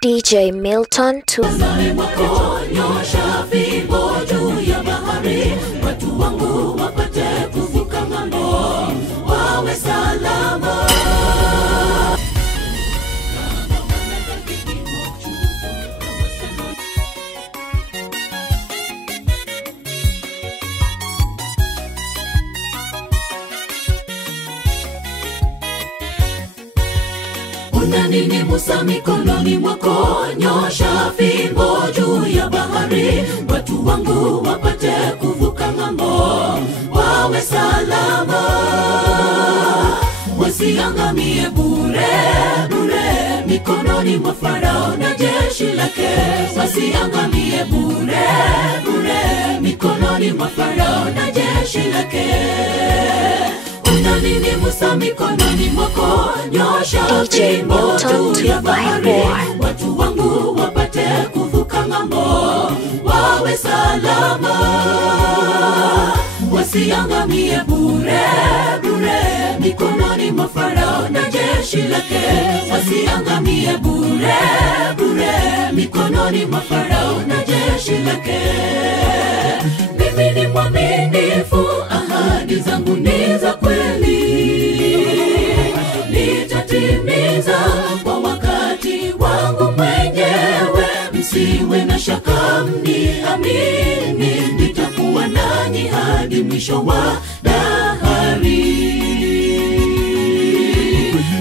DJ Milton to nyosha fimbo juu ya bahari, watu wangu wapate kuvuka ng'ambo, wawe salama. Una nini Musa mikononi mwako, nyosha fimbo juu ya bahari, watu wangu wapate kuvuka ng'ambo, wawe salama. Wasiangamie bure bure mikononi mwa Farao na jeshi lake, wasiangamie bure bure mikononi mwa Farao na jeshi lake. Una nini Musa mikononi mwako, nyosha fimbo juu ya bahari, watu wangu wapate kuvuka ng'ambo, wawe salama. Wasiangamie bure bure mikononi mwa Farao na jeshi lake, wasiangamie bure bure mikononi mwa Farao na jeshi lake. Mimi ni mwaminifu, ahadi zangu ni za kweli, nitatimiza kwa wakati wangu mwenyewe. Msiwe na shaka, mniamini, nitakuwa nanyi hadi mwisho wa dahari.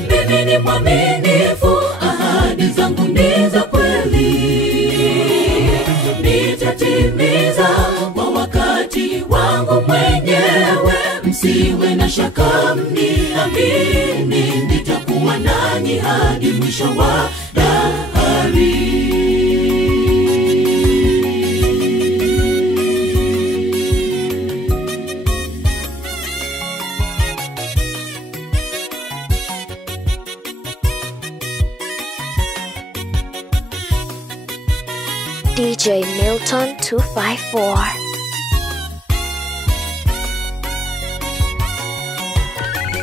Mimi ni mwaminifu, ahadi zangu ni za kweli, nitatimiza kwa wakati wangu mwenyewe. Msiwe na shaka, mniamini, nitakuwa nanyi hadi mwisho wa dahari. DJ Milton 254.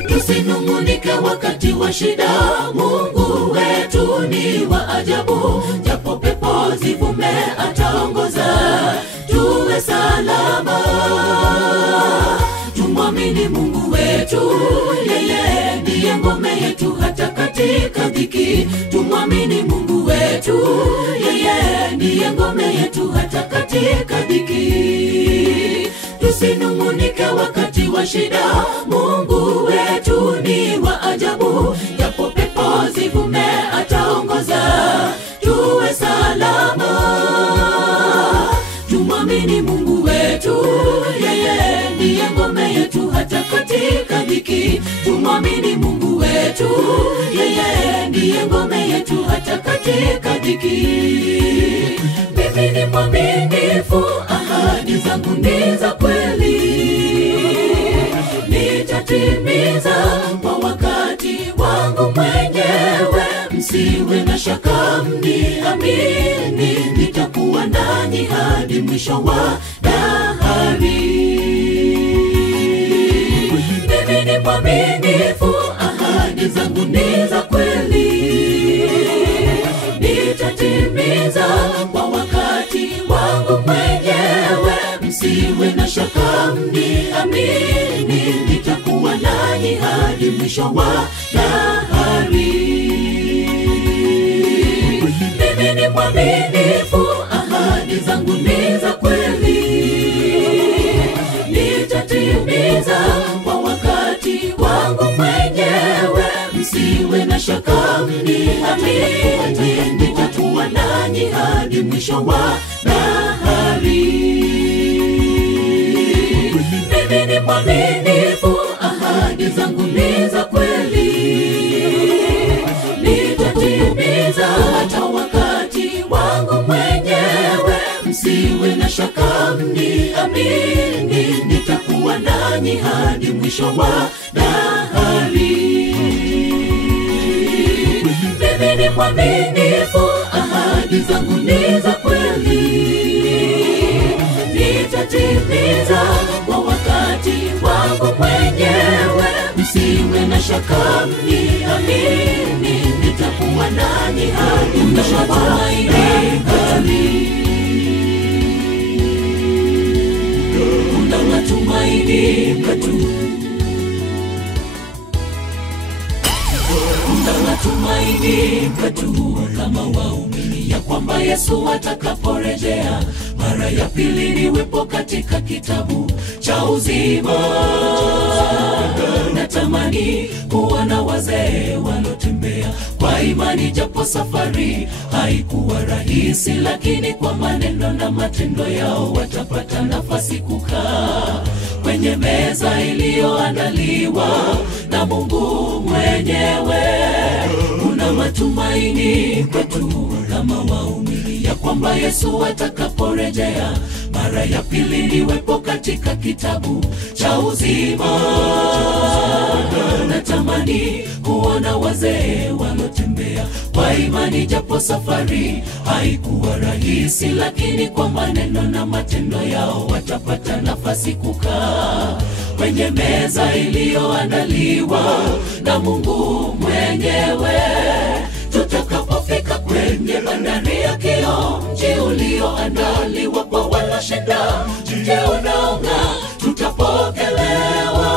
Tusinungunike wakati wa shida, Mungu wetu ni wa ajabu. Japo pepo zivume ataongoza, tuwe salama. Tumwamini Mungu wetu, yeye ndiye ngome yetu hata katika dhiki. Tumwamini Mungu wetu, yeye ndiye ngome yetu hata katika dhiki. Tusinungunike wakati wa shida, Mungu wetu ni wa ajabu. Japo pepo zivume ataongoza, tuwe salama. Tumwamini Mungu wetu, yeye ndiye ngome yetu hata katika dhiki. Tumwamini Mungu wetu, yeye ndiye ngome yetu hata katika dhiki. Mimi ni mwaminifu, ahadi zangu ni za kweli, nitatimiza kwa wakati wangu mwenyewe. Msiwe na shaka, mniamini, nitakuwa nanyi hadi mwisho wa dahari. Mimi ni mwaminifu, ahadi zangu ni za kweli, nitatimiza kwa wakati wangu mwenyewe. Msiwe na shaka, mniamini, nitakuwa nanyi hadi mwisho wa dahari. Mimi ni mwaminifu, ahadi zangu ni za kweli, nitatimiza kwa wakati wangu mwenyewe. Msiwe na shaka, mniamini, nitakuwa nanyi hadi mwisho wa dahari. Mimi ni mwaminifu, ahadi zangu ni za kweli, nitatimiza hata wakati wangu mwenyewe. Msiwe na shaka, mniamini, nitakuwa nanyi hadi mwisho wa dahari. Mimi ni mwaminifu, ahadi zangu ni za kweli, nitatimiza kwa wakati wangu mwenyewe. Msiwe na shaka, mniamini, nitakuwa nanyi hadi Kuna matumaini kwetu. Kuna matumaini kwetu kama waumini ya kwamba Yesu atakaporejea mara ya pili niwepo katika kitabu cha uzima. Natamani kuona wazee walotembea kwa imani, japo safari haikuwa rahisi, lakini kwa maneno na matendo yao watapata nafasi kukaa kwenye meza iliyoandaliwa na Mungu mwenyewe. Kuna matumaini kwetu kama waumini ya kwamba Yesu atakaporejea mara ya pili niwepo katika kitabu cha uzima. Natamani kuona wazee walotembea kwa imani, japo safari haikuwa rahisi, lakini kwa maneno na matendo yao watapata nafasi kukaa kwenye meza iliyoandaliwa na Mungu mwenyewe. Tutakapofika kwenye bandari ya kioo, mji ulioandaliwa kwa walioshinda, mji unaong'aa, tutapokelewa.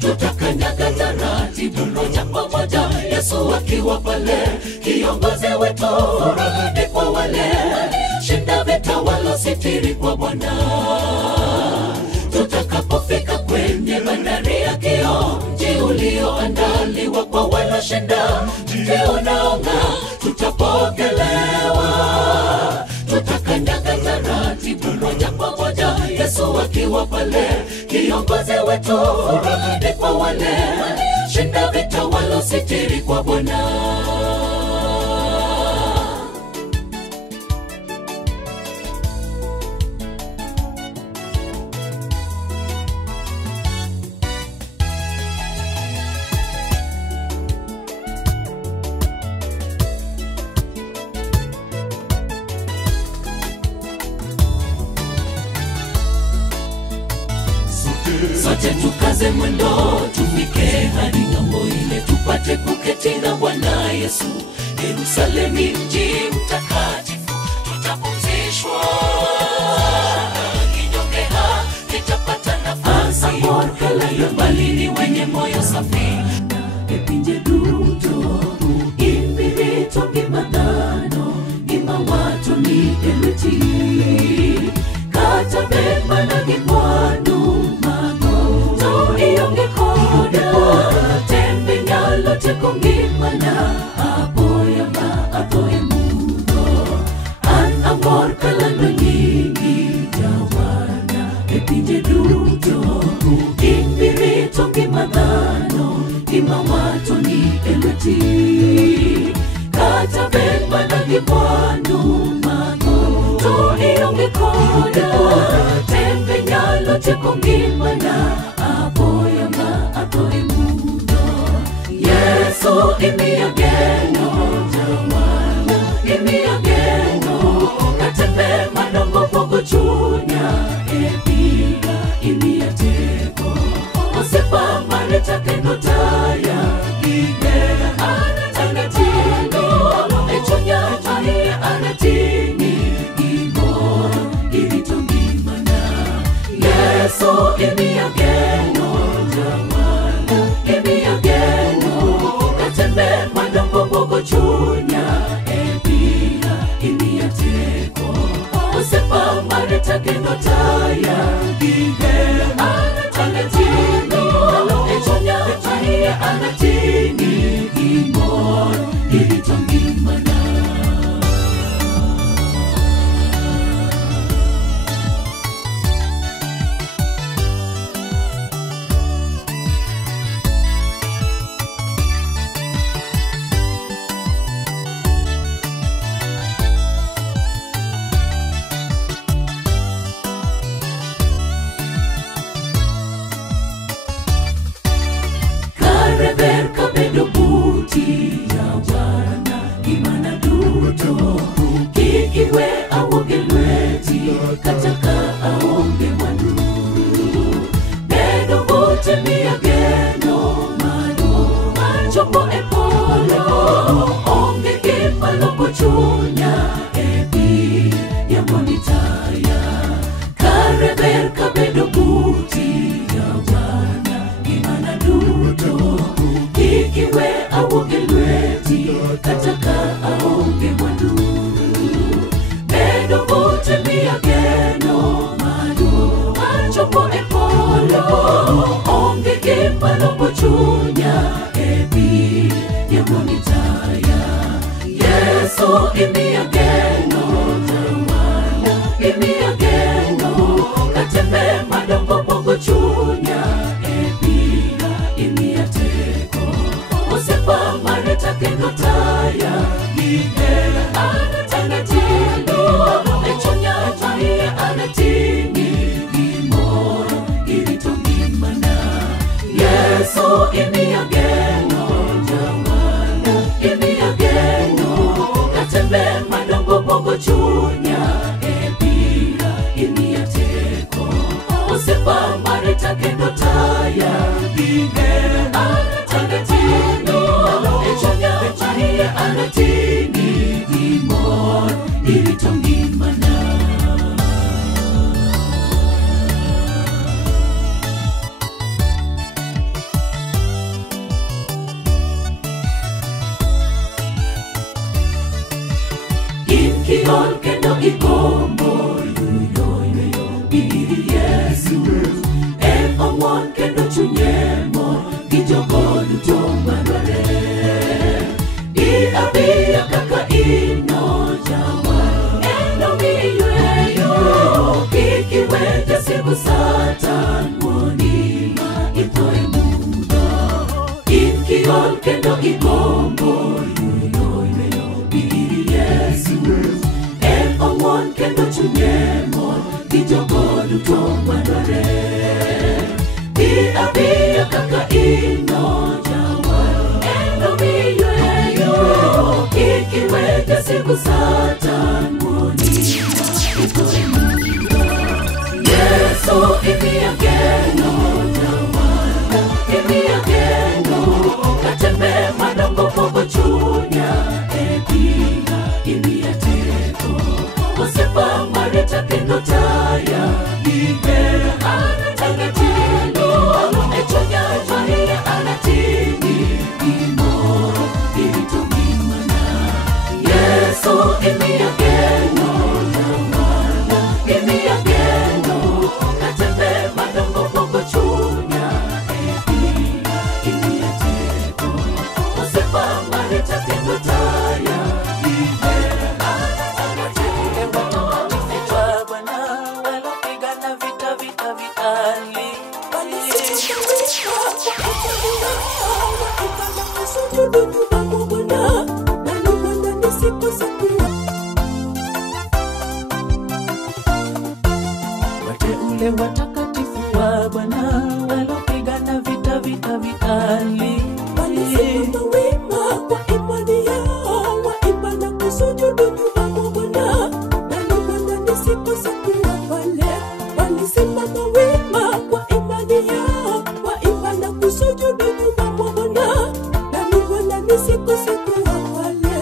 Tutakanyaga taratibu moja kwa moja, Yesu akiwa pale, kiongozi wetu. Furaha kwa wale shinda vita walositiri kwa Bwana. Tutakapofika kwenye bandari ya kioo, mji ulioandaliwa kwa walioshinda, mji unaong'aa, tutapokelewa. Tutakanyaga taratibu moja kwa moja, Yesu akiwa pale, kiongozi wetu. Furaha kwa wale shinda vita walositiri kwa Bwana. Sote tukaze mwendo, tufike hadi ng'ambo ile, tupate kuketi na Bwana Yesu. Yerusalemu mji mtakatifu, tutapumzishwa. Kinyonge kitapata nafasi. Amor bali ni wenye moyo safi. Epinje duto, imbirito gimadano, imawato ni eleti. Kata bema na gimwanu, tembe nyalo teko ngimana, apoyama apoye mundo. An amor kalando nyingi Jawana e pinje duto. Imbirito ngima dhano, ngima wato ni elweti. Kata bema na gimwandu mago, to ionge koda. Tembe nyalo teko ngimana, apoyama apoye mundo. Yesu imiageno Jawana, imiageno. Katembe madongo pogo chunya, epiga imiateko. Osepa marita kendo taya, igera anatino. Echunya taya anatini, igor iritongimana. Yesu imiageno Jawana, imiageno. Katembe madongo pogo chunya, epiga imiateko. Osepa marita kendo taya, igera anatino. Echunya taya anatini, igor iritongimana. Ver awoge lweti kataka aonge mwandu bedo bote miya geno malo achopo e polo onge gima lombo chunya ebi yemonitaya Yesu imiya geno tawala imiya geno katembe madongo bongo chunya ebira imiya teko osepa mareta kendo taya gihera anatangatino echunya taya anatini gimoro irito ngimana Yesu imiya geno tawala imiya geno katembe madongo bongo chunya ebira imiya teko osepa mareta kendo taya gihera anatangatino echunya taya anatini gimoro irito ngimana Kiol kendo igombo yuyo biri Yesu en omwon kendo chunyemo gijogo duto manore abia kaka ino jawa eno miyweyo kikiwete sibu satan monima itoe mudo kiol kendo igombo yuyo biri Yesu en omwon kendo chunyemo gijogo duto manore abia kaka ino jawa eno miyweyo kikiwete siku satan monima itoe mudo Yesu imiya geno tawala imiya geno katembe madongo bongo chunya ebira imiya teko osepa mareta kendo taya gihera anatangatino echunya taya anatini gimoro irito ngimana Yesu imiya geno tawala imiya geno katembe madongo bongo chunya ebira imiya teko osepa mareta kendo taya gihera anatangatino Bwana walopigana vita vikali wateule watakatifu wa Bwana walopigana vita vikali walisimama wima kwa imani yao waimba na kusujudu nyuma mwa Bwana walisimama wima kwa imani yao waimba na kusujudu nyuma mwa Bwana nami Bwana nisikose kuwa wale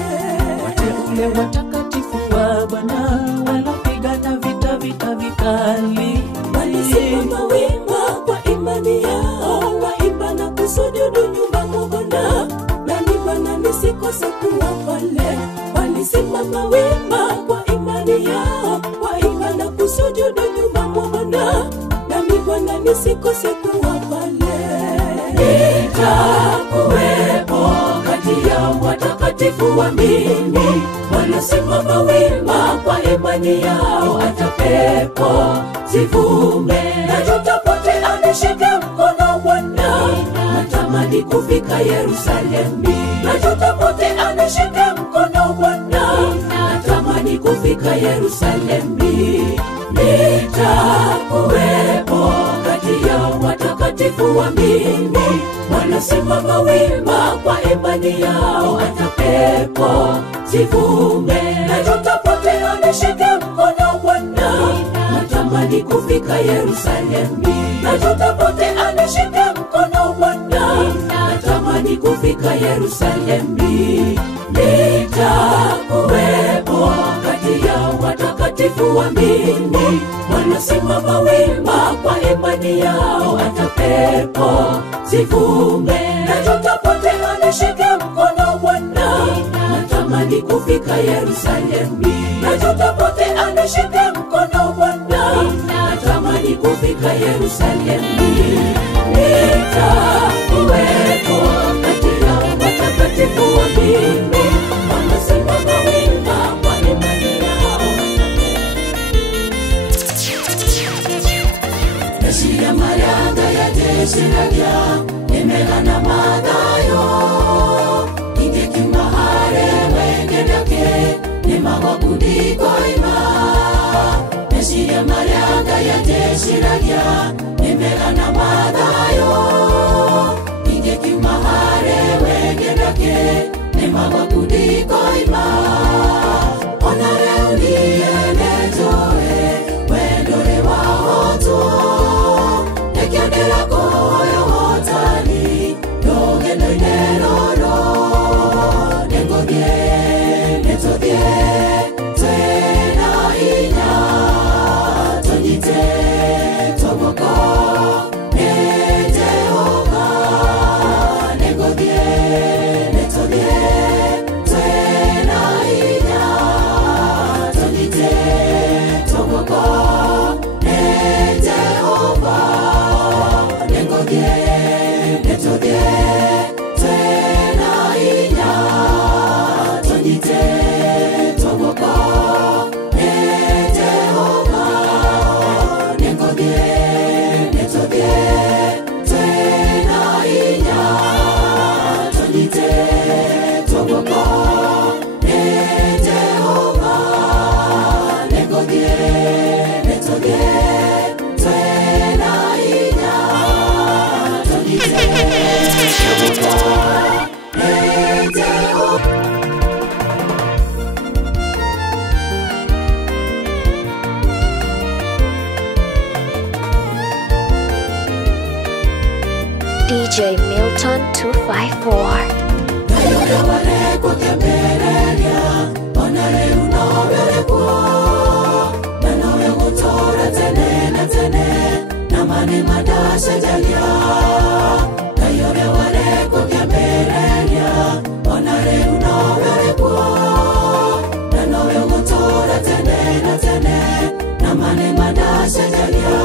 wateule watakatifu wa Bwana walopigana vita vikali walisimama wima kwa imani yao waimba na kusujudu nyuma mwa Bwana nami Bwana nisikose kuwa wale walisimama wima kwa imani yao waimba na kusujudu nyuma mwa Bwana nami Bwana nisikose kuwa pale nitakuwepo kati ya watakatifu waamini wanasimama wima kwa imani yao hata pepo zivume na tutapotea nishike mkono Bwana natamani kufika Yerusalemu na tutapotea nishike mkono Bwana natamani kufika Yerusalemu nitakuwepo kati ya watakatifu waamini wanasimama wima kwa imani yao hata pepo zivume na tutapotea nishike mkono Bwana natamani kufika Yerusalemu na tutapotea nishike mkono Bwana natamani kufika Yerusalemu nitakuwepo kati ya watakatifu waamini wanasimama wima kwa imani yao hata pepo zivume na tutapotea nishike Yerusalemu. Najuta pote anishike mkono Bwana, natamani kufika Yerusalemu. Nitakuwepo kati ya watakatifu wa mbingu, wanasimama wima kwa imani yao. Nasiya maranga ya tesiragia, nimelana madhayo, ingeki mahare wengendake, nimawabudiko ima. Nasiya maranga ya tesiragia, nimelana madhayo, ingeki mahare wengendake, nimawabudiko ima. Onare unielezoe, wendore wa hoto, nekiandera koyo hotani, dogendo ineroro. Nengodie, netodie, tena inya, tonite, toboko, ne Jehova. Nengodie, netodie, tena inya, tonite, toboko, ne Jehova. Nengodie, netodie, tena inya, tonite, toboko, ne Jehova. Nengodie, netodie, tena inya, tonite, toboko, ne Jehova. Nengodie, netodie, tena inya, tonite, toboko, ne Jehova. DJ Milton 254. Nayore wale kwa kemberelia, onare unobere kwa, nanowe utora tene na tene, namane madasha jalia. Nayore wale kwa kemberelia, onare unobere kwa, nanowe utora tene na tene, namane madasha jalia.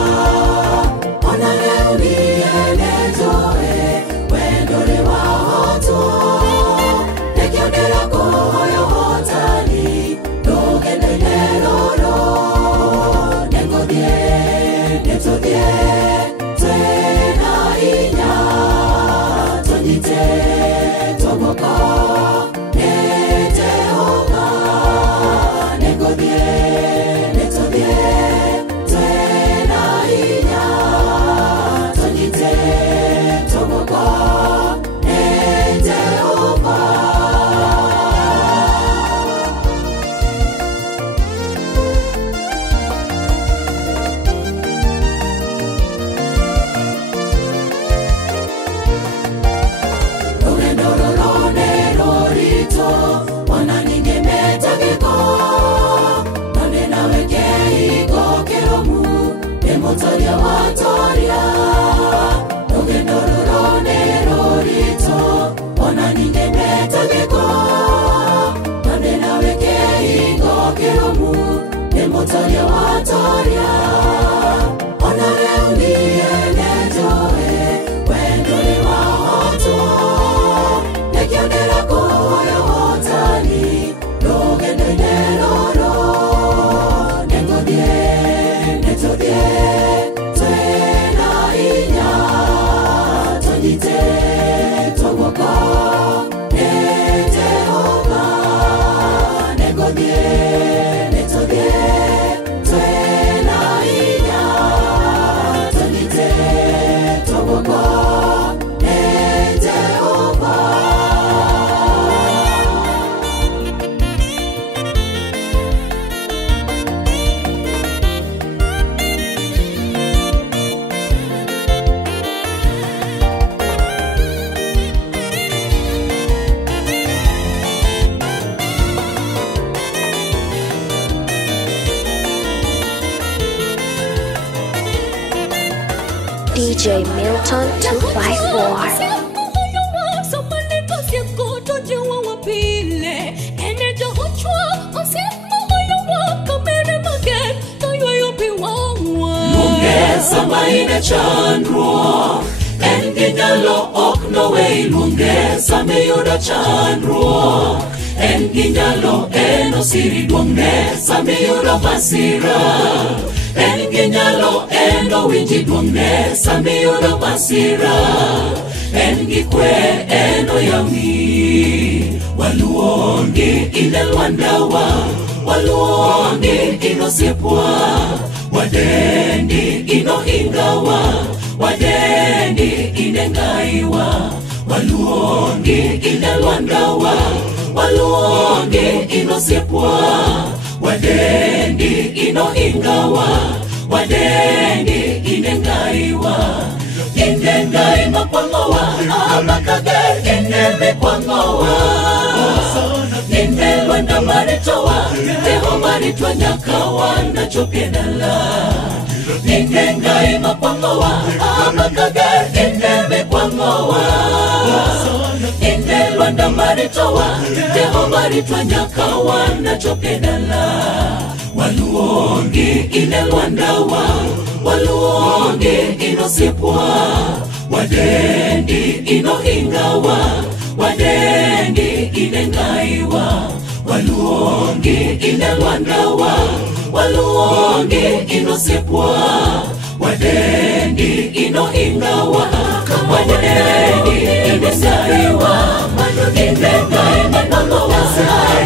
Onare unielezoe, wendore wa hoto, nekiandera koyo hotani, dogendo ineroro. Nengodie, netodie, tena inya, tonite, toboko, ne Jehova. Nengodie, netodie, tena inya, tonite, toboko, ne Jehova. Rorito, wananingemetageko, nane naweke iko keromu, emotoria watoria. Rorito, wananingemetageko, nane naweke iko keromu, emotoria watoria. Onare unielezoe, wendore wa hoto, nekiandera koyo hotani, dogendo ineroro. Nengodie, netodie, tena inya, tonite, toboko, ne Jehova. Nengodie, netodie, tena inya, tonite, toboko, ne Jehova. DJ Milton 254. Someone to see go to you, sama ine chandruok en ginyalo ok nowe iluonge sama iyudo chandruok en ginyalo en osiri duongne sama iyudo masira en ginyalo en owinji duongne sama iyudo masira en gi kwe en oyami waluongi ine lwandawa waluongi inosiepwa wadendi inohingawa wadendi inengaiwa waluongi ine lwandawa waluongi inosiepwa wadendi inohingawa wadendi inengaiwa inengai makwangowa abakager ineme kwangowa ine lwanda maritowa teho maritwa nyakawa na chopiedala inengai makwangowa abakager ineme kwangowa ine lwanda maritowa teho maritwa nyakawa na chopiedala waluongi ine lwandawa waluongi inosiepwa wadendi inohingawa wadendi inengaiwa waluongi ine lwandawa waluongi inosiepwa wadendi inohingawa wadendi inengaiwa inengai manolowa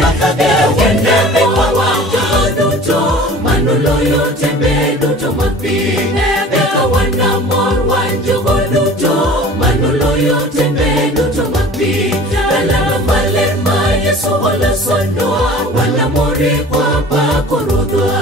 makadewendeme kwa wanjaduto manoloyo tembe duto mapine eka wana mor wanjugo duto manoloyo tembe duto mapine dalano malema Yesu ola sondoa wana mori kwa pakorudwa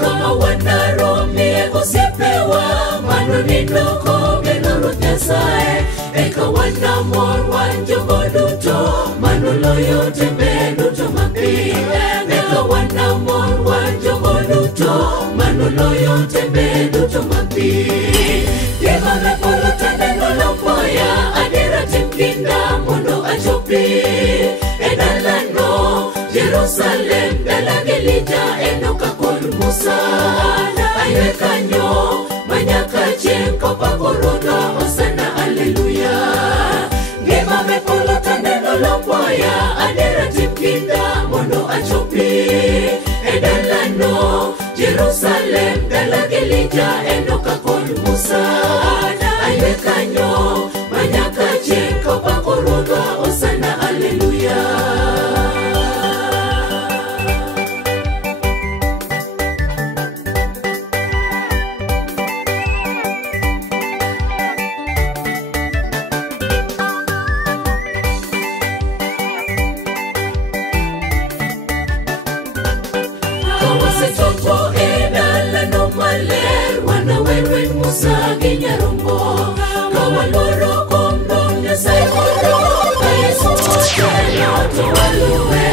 kama wana romi osipewa manonindoko genorotesae eka wana mor wanjugo duto manoloyo tembe duto mapine eka wana mor wanjugo duto manoloyo tembe duto mapine Yema mepolo tandeno lomboya adira timkinda mondo achopi edalano Jerusalem dalagelija enoka kol Musa ayekanyo manyaka chenko pakoroda osana aleluya Yema mepolo tandeno lomboya adira timkinda mondo achopi edalano Jerusalem dalagelija enoka kol Musa ayekanyo manyaka chenko pakoroda osana aleluya Kawasetopo edalano maler wana wenwen Musa ginyarombo kawaloro kombong Nyasaye oro Yesu otelo to waluwe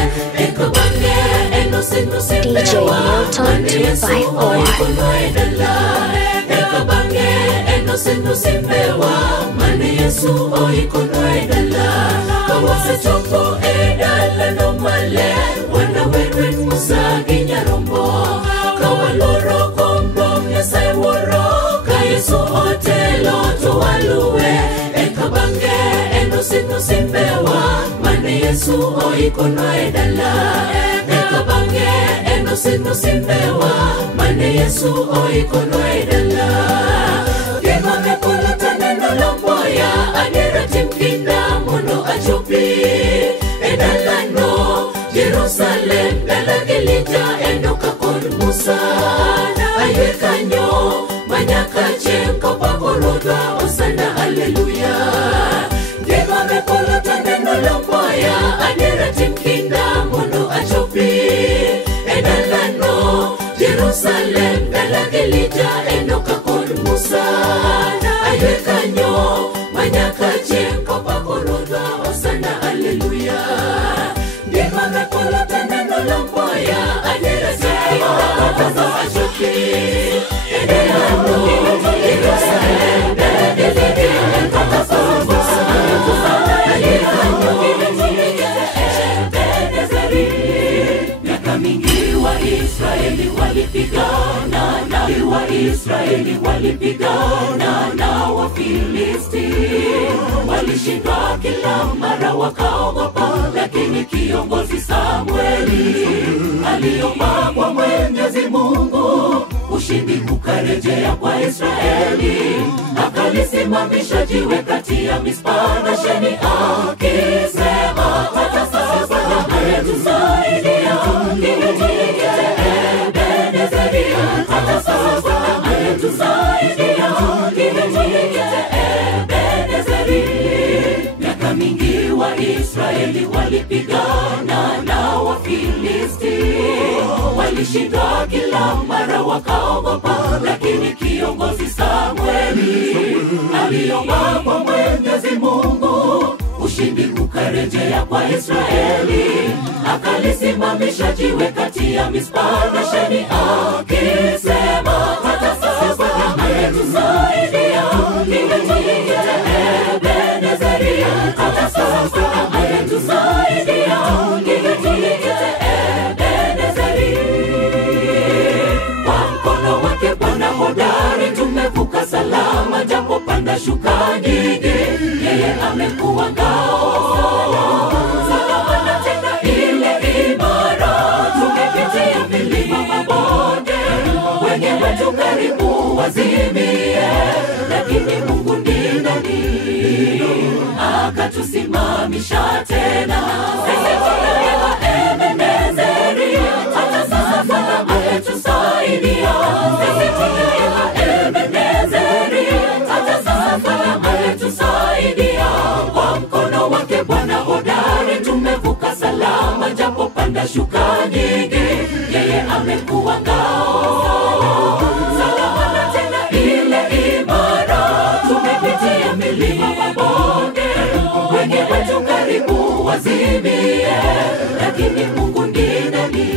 ekobange enosipewa mane Yesu oikono edala ekobange enosipewa mane Yesu oikono edala kawasetopo edalano maler wana wenwen Musa ginyarombo kawaloro kombong Nyasaye oro Yesu otelo to waluwe ekabange enosipewa mane Yesu oikono edala ekabange enosipewa mane Yesu oikono edala Yema mepolo taneno lomboya adira timkinda mondo achopi edalano Jerusalem dalagelija enoka kol Musa ayekanyo manyaka chenko pakoroda osana aleluya Yema mepolo tandeno lomboya adira timkinda mondo achopi edalano Jerusalem dalagelija enoka kol Musa ayekanyo manyaka chenko pakoroda osana aleluya Yema mepolo tandeno lomboya adira timkinda mondo achopi edalano Jerusalem dalagelija enoka kol Musa ayekanyo miaka mingi wa Israeli walipigana na wa Israeli walipigana na Wafilisti. Walishindwa kila mara wakaogopa, lakini kiongozi Samueli aliomba kwa Mwenyezi Mungu, ushindi ukarejea kwa Israeli. Akalisimamisha jiwe kati ya Mispa na Sheni akisema, hata sasa ametusaidia, ili tuite Ebenezeri. Hata sasa ametusaidia, ili tuite Ebenezeri. Miaka mingi wa Israeli walipigana na Wafilisti. Walishindwa kila mara wakaogopa, lakini kiongozi Samueli aliomba kwa Mwenyezi Mungu, ushindi ukarejea kwa Israeli. Akalisimamisha jiwe kati ya Mispa na Sheni akisema, hata sasa ametusaidia, ili tuite Ebenezeri. Hata sasa ametusaidia, ili tuite Ebenezeri. Kwa mkono wake Bwana hodari tumevuka salama, japo panda shuka nyingi, yeye amekuwa ngao salama na tena ile imara. Tumepitia milima mabonde, wenye wetu karibu wazimie, lakini Mungu ni nani akatusimamisha tena. Sisi tunaimba Ebenezeri, hata sasa Bwana ametusaidia. Sisi tunaimba Ebenezeri, hata sasa Bwana ametusaidia. Kwa mkono wake Bwana hodari tumevuka salama, japo panda shuka nyingi, yeye amekuwa ngao salama na tena ile imara. Tumepitia milima mabonde, wenye wetu karibu wazimie, lakini Mungu ni nani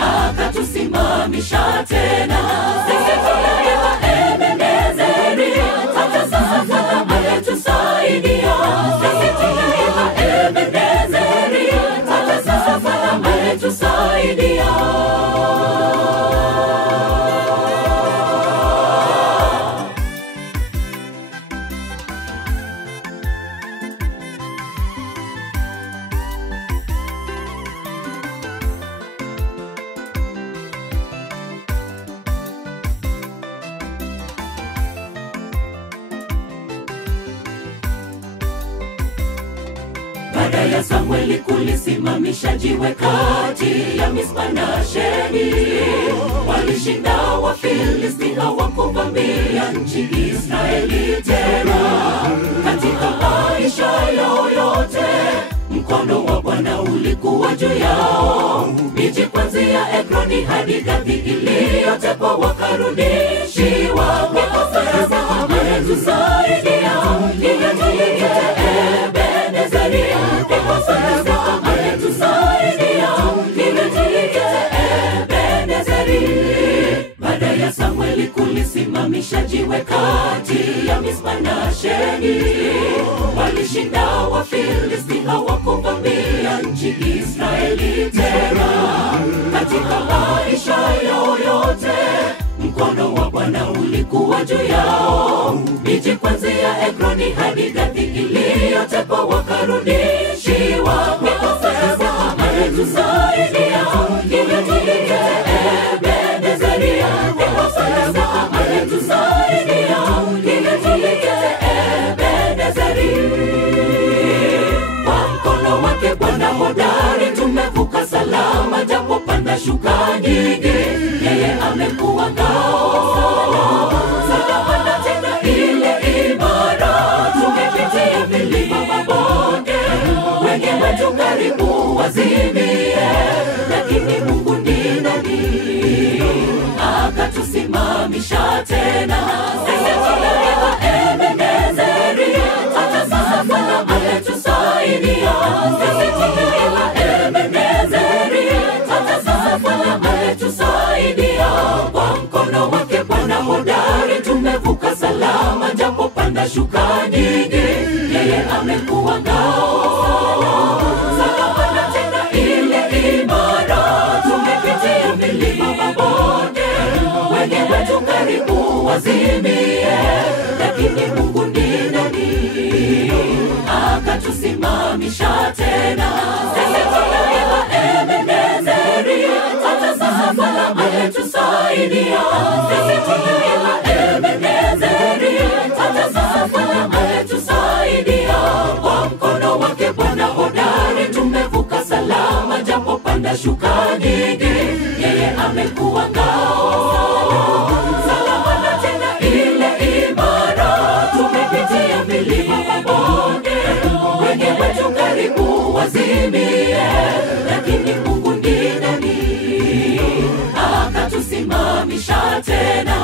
akatusimamisha tena. Sisi tunaimba Ebenezeri, hata sasa Bwana ametusaidia. Sisi tunaimba Ebenezeri, hata sasa Bwana ametusaidia. Baada ya Samueli kulisimamisha jiwe kati ya Mispa na Sheni, walishinda Wafilisti, hawakuvamia nchi Israeli tena. Katika maisha yao yote mkono wa Bwana ulikuwa juu yao. Miji kuanzia Ekroni hadi Gathi iliyotekwa wakarudishiwa. Kwa sasa ametusaidia, ili tuite Ebenezeri. Kwa sasa ametusaidia, ili tuite Ebenezeri. Baada ya Samueli kulisimamisha jiwe kati ya Mispa na Sheni, walishinda Wafilisti, hawakuvamia nchi Israeli tena. Katika maisha yao yote mkono wa Bwana ulikuwa juu yao. Miji kuanzia Ekroni hadi Gathi iliyotekwa wakarudishiwa. Kwa sasa ametusaidia, ili tuite Ebenezeri. Kwa sasa ametusaidia, ili tuite Ebenezeri. Kwa mkono wake Bwana hodari tumevuka salama, japo panda shuka nyingi, yeye amekuwa ngao salama na tena ile imara. Tumepitia milima mabonde, wenye wetu karibu wazimie, lakini Mungu ni nani akatusimamisha tena. Sisi tunaimba Ebenezeri, hata sasa Bwana ametusaidia. Sisi tunaimba Ebenezeri, hata sasa Bwana ametusaidia. Kwa mkono wake Bwana hodari tumevuka salama, japo panda shuka nyingi, yeye amekuwa ngao salama na tena ile imara. Tumepitia milima mabonde, wenye wazimie, lakini Mungu ni nani akatusimamisha tena. Sisi tunaimba Ebenezeri, hata sasa Bwana ametusaidia. Sisi tunaimba Ebenezeri, hata sasa Bwana ametusaidia. Kwa mkono wake Bwana hodari tumevuka salama, japo panda shuka nyingi, yeye amekuwa ngao salama na tena ile imara. Tumepitia milima mabonde, wengi wetu karibu wazimie, lakini Mungu ni nani akatusimamisha tena.